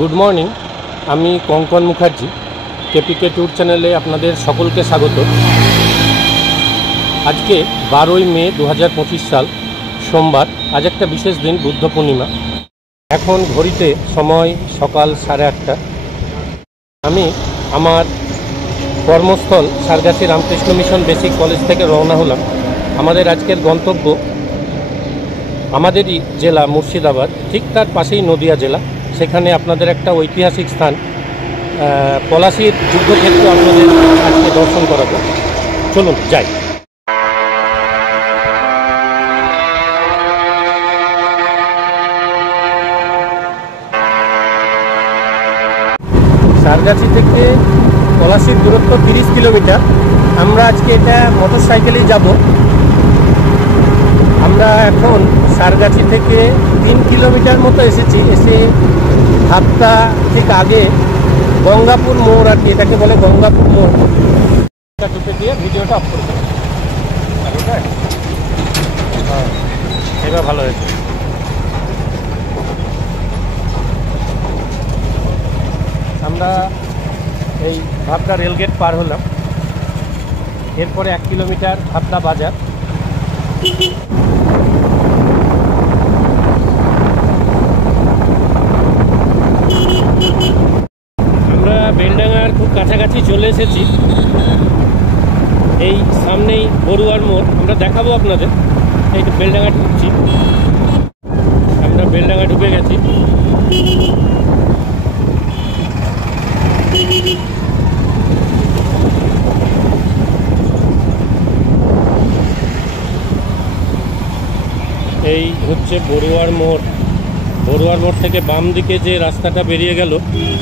Good morning, আমি কঙ্কন Mukherjee. কেপিকে tour চ্যানেলে আপনাদের সকলকে স্বাগত। আজকে 12ই মে 2025 সাল, সোমবার। আজ একটা বিশেষ দিন, বুদ্ধ পূর্ণিমা। এখন ঘড়িতে সময় সকাল 8:30। আমি আমার কর্মস্থল Sargachhi Ramakrishna mission basic college থেকে রওনা হলাম। আমাদের আজকের গন্তব্য আমাদেরই জেলা মুর্শিদাবাদ, ঠিক তার পাশেই নদিয়া জেলা। সেখানে আপনাদের একটা ঐতিহাসিক স্থান পলাশীর যুদ্ধক্ষেত্র আপনাদের আজকে দর্শন করাবো। চলুন যাই। সারগাছি থেকে পলাশীর দূরত্ব 30 কিলোমিটার। আমরা আজকে এটা মোটর সাইকেলেই যাব। আমরা এখন সারগাছি থেকে 3 কিলোমিটার মতো এসেছি। এসে হাতটা ঠিক আগে গঙ্গাপুর মোড়, আর কি এটাকে বলে গঙ্গাপুর মোড়, ঢুকে দিয়ে ভিডিওটা অফ করে দেবো। হ্যাঁ, এবার ভালো হয়েছে। আমরা এই ভাবনা রেলগেট পার হলাম। এরপরে 1 কিলোমিটার ভাবনা বাজার। আমরা বেলডাঙ্গার খুব কাছাকাছি চলে এসেছি। এই সামনেই বড়ুয়ার মোড়, আমরা দেখাবো আপনাদের। এই তো বেলডাঙ্গা ঢুকছি, আমরা বেলডাঙ্গা ঢুকে গেছি। এই হচ্ছে বড়ুয়ার মোড়। বড়ুয়ার মোড় থেকে বাম দিকে যে রাস্তাটা বেরিয়ে গেল,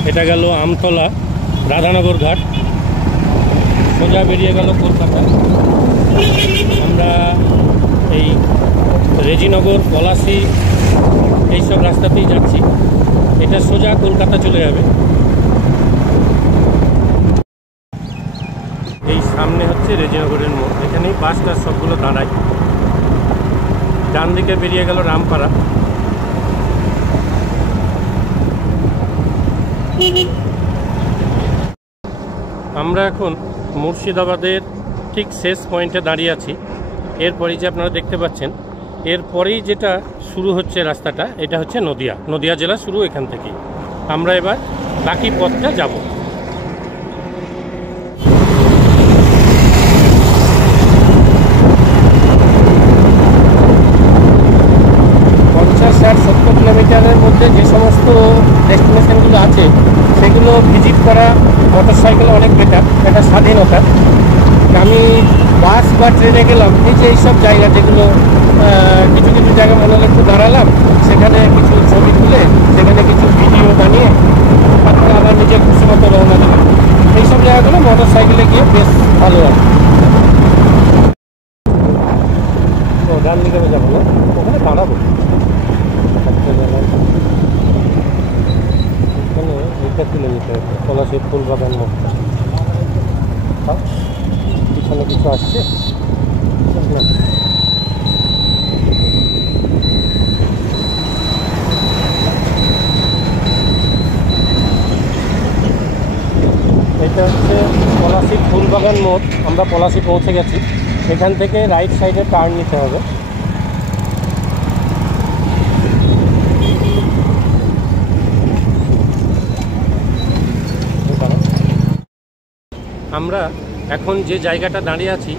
এটা গেল আমতলা রাধানগর ঘাট, সোজা বেরিয়ে গেল কলকাতা। আমরা এই রেজিনগর, পলাশী এইসব রাস্তাতেই যাচ্ছি। এটা সোজা কলকাতা চলে যাবে। এই সামনে হচ্ছে রেজিনগরের মোড়, এখানেই বাসটা সবগুলো দাঁড়ায়। ডান দিকে বেরিয়ে গেল রামপাড়া। আমরা এখন মুর্শিদাবাদের ঠিক শেষ পয়েন্টে দাঁড়িয়ে আছি। এরপরেই যে আপনারা দেখতে পাচ্ছেন, এরপরেই যেটা শুরু হচ্ছে রাস্তাটা, এটা হচ্ছে নদিয়া জেলা শুরু এখান থেকেই। আমরা এবার বাকি পথটা যাব। 50-60-70 কিলোমিটারের মধ্যে যে সমস্ত ডেস্টিনেশনগুলো আছে সেগুলো ভিজিট করা মোটর সাইকেল অনেক বেটার, এটা স্বাধীনতা। আমি বাস বা ট্রেনে গেলাম, এই যে এইসব জায়গা যেগুলো কিছু কিছু জায়গা মনে হলে একটু দাঁড়ালাম, সেখানে কিছু ছবি তুলে সেখানে কিছু ভিডিও বানিয়ে তারপরে আবার নিজের খুশি মতো রওনা দিলাম। এইসব জায়গাগুলো মোটর সাইকেলে গিয়ে বেশ ভালো হয়। ও ডান দিকে যাবো না, ওখানে দাঁড়াবো। এখানে এটা তুলে নিতে হবে, পলাশীর ফুলবাগান মোড়টা। পিছনে কিছু আসছে না। এটা হচ্ছে পলাশীর ফুলবাগান মোড়। আমরা পলাশী পৌঁছে গেছি। এখান থেকে রাইট সাইডে টার্ন নিতে হবে। আমরা এখন যে জায়গাটা দাঁড়িয়ে আছি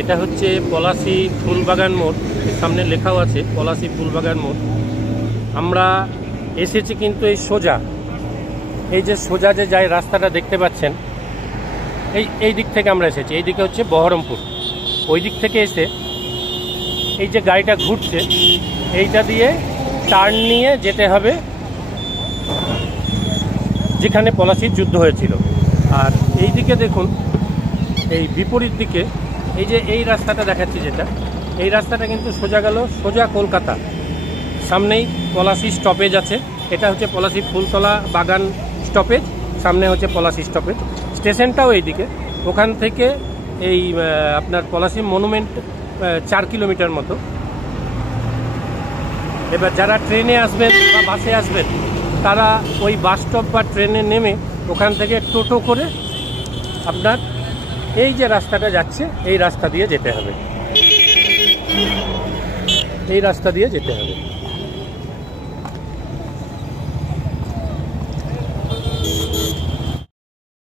এটা হচ্ছে পলাশী ফুলবাগান মোড়। সামনে লেখাও আছে পলাশী ফুলবাগান মোড়। আমরা এসেছি কিন্তু এই সোজা, এই যে সোজা যে যায় রাস্তাটা দেখতে পাচ্ছেন, এই দিক থেকে আমরা এসেছি। এই দিকে হচ্ছে বহরমপুর। ওই দিক থেকে এসে এই যে গাড়িটা ঘুরছে, এইটা দিয়ে টার্ন নিয়ে যেতে হবে যেখানে পলাশীর যুদ্ধ হয়েছিল। আর এই দিকে দেখুন, এই বিপরীত দিকে এই যে এই রাস্তাটা দেখাচ্ছি, যেটা এই রাস্তাটা কিন্তু সোজা গেল সোজা কলকাতা। সামনেই পলাশী স্টপেজ আছে, এটা হচ্ছে পলাশী ফুলতলা বাগান স্টপেজ, সামনে হচ্ছে পলাশী স্টপেজ। স্টেশনটাও এইদিকে। ওখান থেকে এই আপনার পলাশী মনুমেন্ট 4 কিলোমিটার মতো। এবার যারা ট্রেনে আসবেন বা বাসে আসবেন তারা ওই বাস স্টপ বা ট্রেনে নেমে ওখান থেকে টোটো করে আপনার এই যে রাস্তাটা যাচ্ছে এই রাস্তা দিয়ে যেতে হবে, এই রাস্তা দিয়ে যেতে হবে।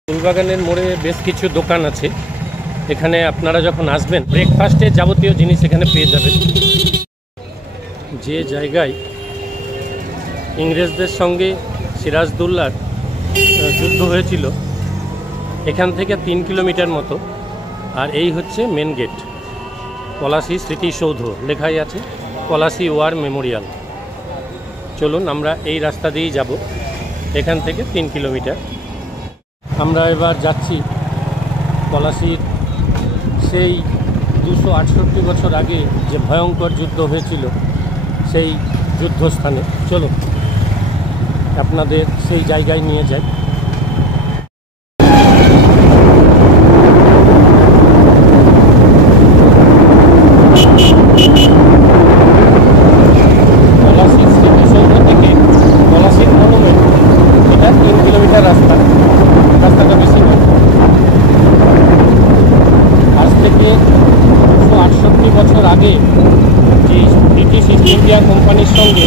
ফুলবাগানের মোড়ে বেশ কিছু দোকান আছে, এখানে আপনারা যখন আসবেন ব্রেকফাস্টের যাবতীয় জিনিস এখানে পেয়ে যাবেন। যে জায়গায় ইংরেজদের সঙ্গে সিরাজদৌল্লার যুদ্ধ হয়েছিল এখান থেকে 3 কিলোমিটার মতো, আর এই হচ্ছে মেন গেট, পলাশী স্মৃতিসৌধ লেখাই আছে, পলাশী ওয়ার মেমোরিয়াল। চলুন আমরা এই রাস্তা দিয়েই যাব, এখান থেকে 3 কিলোমিটার। আমরা এবার যাচ্ছি পলাশীর সেই 268 বছর আগে যে ভয়ঙ্কর যুদ্ধ হয়েছিল সেই যুদ্ধস্থানে। চলুন আপনাদের সেই জায়গায় নিয়ে যাই। পলাশীর স্মৃতিসৌধ থেকে পলাশীর মনুমেন্ট এটা 3 কিলোমিটার রাস্তা, রাস্তাটা বেশি নয়। আজ থেকে 268 বছর আগে যে ব্রিটিশ ইস্ট ইন্ডিয়া কোম্পানির সঙ্গে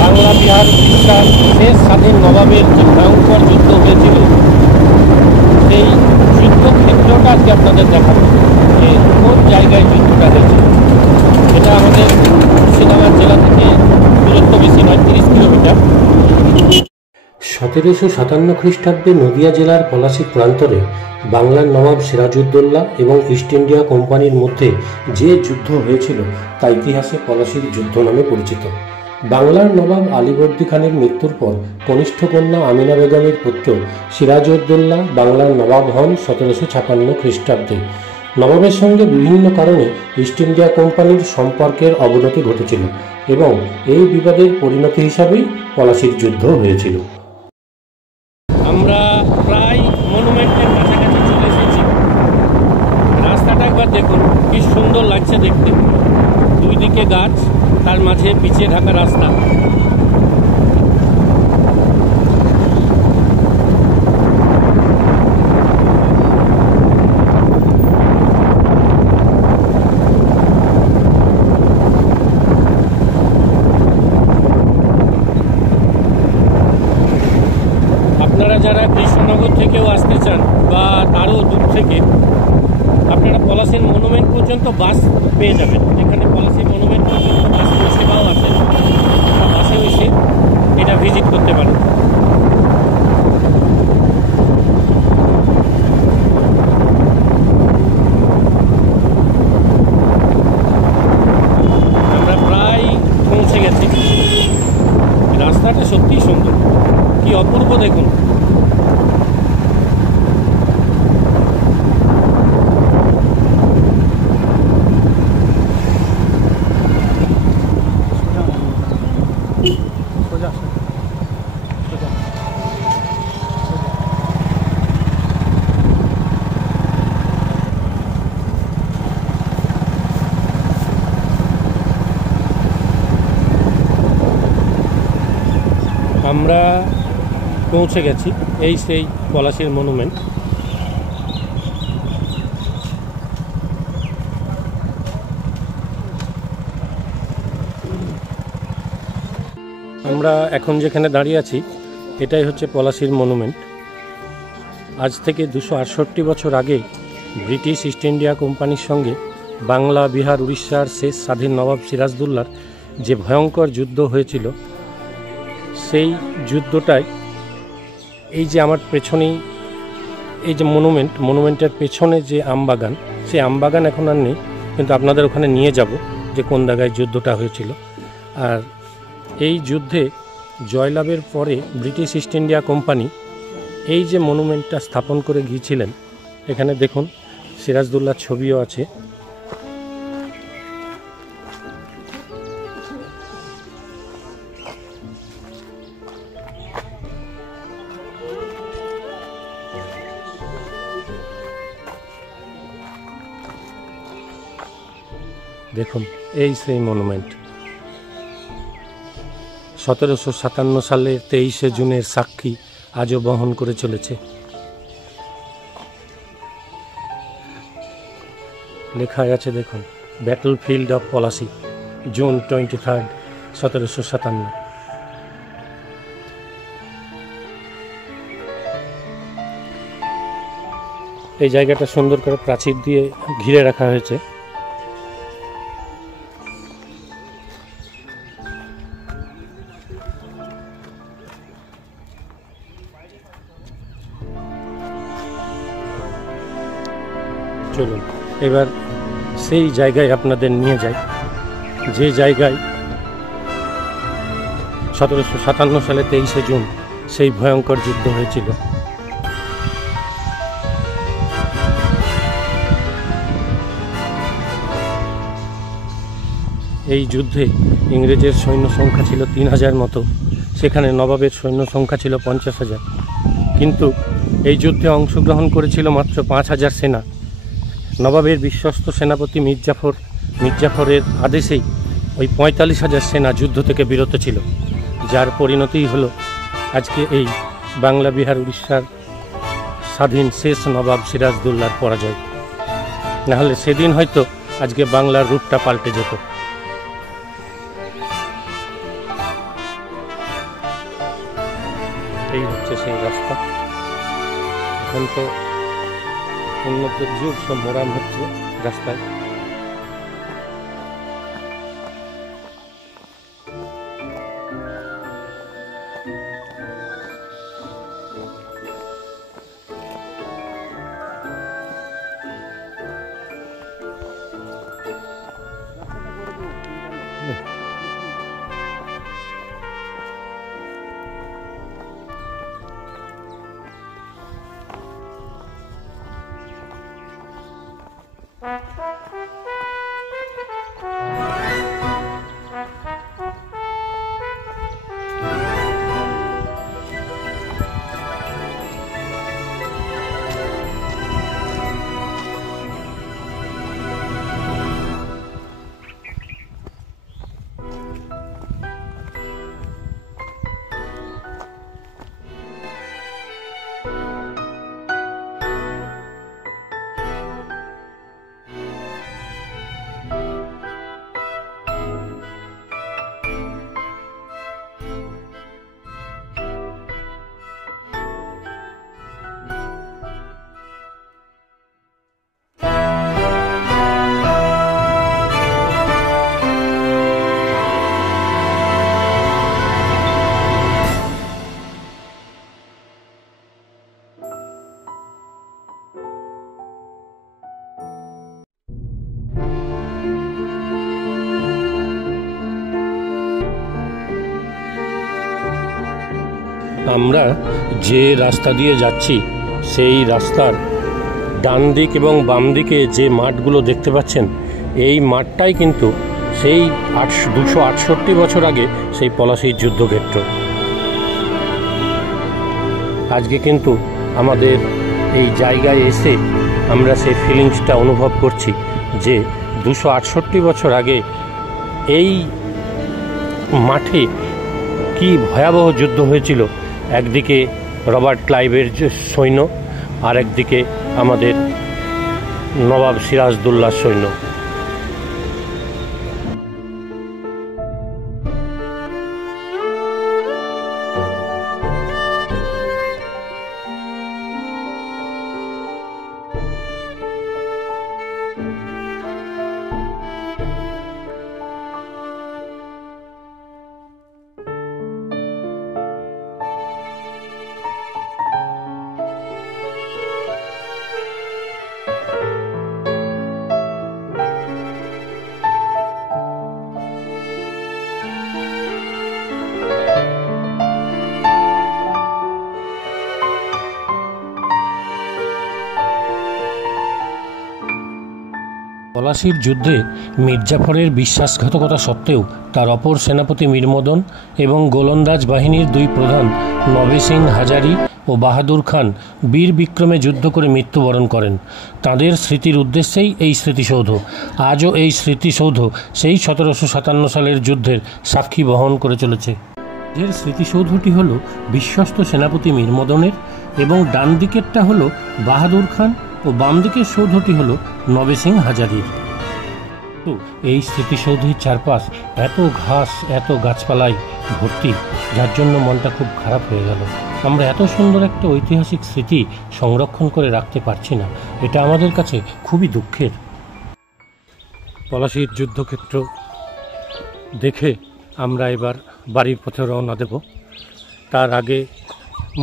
বাংলা বিহার উড়িষ্যার শেষ স্বাধীন নবাবের যে ভয়ঙ্কর যুদ্ধ হয়েছিল সেই যুদ্ধক্ষেত্রটা আজকে আপনাদের দেখাবো যে কোন জায়গায় যুদ্ধটা হয়েছে। এটা আমাদের মুর্শিদাবাদ জেলা থেকে দূরত্ব বেশি নয়, 30 কিলোমিটার। 1757 খ্রিস্টাব্দে নদিয়া জেলার পলাশী প্রান্তরে বাংলার নবাব সিরাজউদ্দৌলা এবং ইস্ট ইন্ডিয়া কোম্পানির মধ্যে যে যুদ্ধ হয়েছিল তা ইতিহাসে পলাশীর যুদ্ধ নামে পরিচিত। বাংলার নবাব আলীবর্দী খানের মৃত্যুর পর কনিষ্ঠ কন্যা আমিনা বেগমের পুত্র সিরাজউদ্দৌলা বাংলার নবাব হন 1756 খ্রিস্টাব্দে। নবাবের সঙ্গে বিভিন্ন কারণে ইস্ট ইন্ডিয়া কোম্পানির সম্পর্কের অবনতি ঘটেছিল এবং এই বিবাদের পরিণতি হিসাবেই পলাশীর যুদ্ধ হয়েছিল। আমরা প্রায় মনুমেন্টের কাছাকাছি চলে এসেছি। রাস্তাটা একবার দেখুন কি সুন্দর লাগছে দেখতে, দুই দিকে গাছ, তার মাঝে পিচে ঢাকা রাস্তা। আপনারা যারা কৃষ্ণনগর থেকেও আসতে চান বা তারও দূর থেকে, আপনারা পলাশীর মনুমেন্ট পর্যন্ত বাস পেয়ে যাবেন। এখানে পলাশী মনুমেন্ট পর্যন্ত বাস সেবাও আছে, বাসেও এসে এটা ভিজিট করতে পারেন। আমরা প্রায় পৌঁছে গেছি। রাস্তাটা সত্যিই সুন্দর, কি অপূর্ব দেখুন। আমরা পৌঁছে গেছি, এই সেই পলাশীর মনুমেন্ট। আমরা এখন যেখানে দাঁড়িয়ে আছি এটাই হচ্ছে পলাশীর মনুমেন্ট। আজ থেকে 268 বছর আগে ব্রিটিশ ইস্ট ইন্ডিয়া কোম্পানির সঙ্গে বাংলা বিহার উড়িষ্যার শেষ স্বাধীন নবাব সিরাজদৌল্লার যে ভয়ঙ্কর যুদ্ধ হয়েছিল সেই যুদ্ধটায় এই যে আমার পেছনেই এই যে মনুমেন্টের পেছনে যে আমবাগান, সেই আমবাগান এখন আর নেই, কিন্তু আপনাদের ওখানে নিয়ে যাব যে কোন জায়গায় যুদ্ধটা হয়েছিল। আর এই যুদ্ধে জয়লাভের পরে ব্রিটিশ ইস্ট ইন্ডিয়া কোম্পানি এই যে মনুমেন্টটা স্থাপন করে গিয়েছিলেন, এখানে দেখুন সিরাজদৌল্লার ছবিও আছে। দেখুন এই সেই মনুমেন্ট। 1757 সালের 23শে জুনের সাক্ষী আজও বহন করে চলেছে। লেখা আছে দেখুন, battle field of Palashi, June 23, 1757। এই জায়গাটা সুন্দর করে প্রাচীর দিয়ে ঘিরে রাখা হয়েছে। চলুন এবার সেই জায়গায় আপনাদের নিয়ে যাই, যে জায়গায় 1757 সালে 23শে জুন সেই ভয়ঙ্কর যুদ্ধ হয়েছিল। এই যুদ্ধে ইংরেজের সৈন্য সংখ্যা ছিল 3000 মতো, সেখানে নবাবের সৈন্য সংখ্যা ছিল 50,000, কিন্তু এই যুদ্ধে অংশগ্রহণ করেছিল মাত্র 5000 সেনা। নবাবের বিশ্বস্ত সেনাপতি মির্জাফরের আদেশেই ওই 45,000 সেনা যুদ্ধ থেকে বিরত ছিল, যার পরিণতিই হলো আজকে এই বাংলা, বিহার, উড়িষ্যার স্বাধীন শেষ নবাব সিরাজদৌল্লার পরাজয়। নাহলে সেদিন হয়তো আজকে বাংলার রূপটা পাল্টে যেত। এই হচ্ছে সেই রাস্তা। এখন তো উন্নত যুগ, সব মোরাম হচ্ছে রাস্তায়। আমরা যে রাস্তা দিয়ে যাচ্ছি সেই রাস্তার ডান দিক এবং বাম দিকে যে মাঠগুলো দেখতে পাচ্ছেন, এই মাঠটাই কিন্তু সেই 268 বছর আগে সেই পলাশীর যুদ্ধক্ষেত্র। আজকে কিন্তু আমাদের এই জায়গায় এসে আমরা সেই ফিলিংসটা অনুভব করছি যে 268 বছর আগে এই মাঠে কি ভয়াবহ যুদ্ধ হয়েছিল। একদিকে রবার্ট ক্লাইভের সৈন্য, আর একদিকে আমাদের নবাব সিরাজদৌল্লার সৈন্য। পলাশীর যুদ্ধে মির্জাফরের বিশ্বাসঘাতকতা সত্ত্বেও তার অপর সেনাপতি মীরমদন এবং গোলন্দাজ বাহিনীর দুই প্রধান নবে সিং হাজারি ও বাহাদুর খান বীর বিক্রমে যুদ্ধ করে মৃত্যুবরণ করেন। তাদের স্মৃতির উদ্দেশ্যেই এই স্মৃতিসৌধ। আজও এই স্মৃতিসৌধ সেই 1757 সালের যুদ্ধের সাক্ষী বহন করে চলেছে। এর স্মৃতিসৌধটি হলো বিশ্বস্ত সেনাপতি মীর মদনের এবং ডান দিকেরটা হলো বাহাদুর খান ও বাম দিকের সৌধটি হলো নবে সিং হাজারির। তো এই স্মৃতিসৌধের চারপাশ এত ঘাস এত গাছপালায় ভর্তি, যার জন্য মনটা খুব খারাপ হয়ে গেল। আমরা এত সুন্দর একটা ঐতিহাসিক স্মৃতি সংরক্ষণ করে রাখতে পারছি না, এটা আমাদের কাছে খুবই দুঃখের। পলাশীর যুদ্ধক্ষেত্র দেখে আমরা এবার বাড়ির পথে রওনা দেব। তার আগে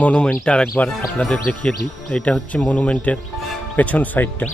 মনুমেন্টটা আরেকবার আপনাদের দেখিয়ে দিই। এটা হচ্ছে মনুমেন্টের পেছন সাইডটা।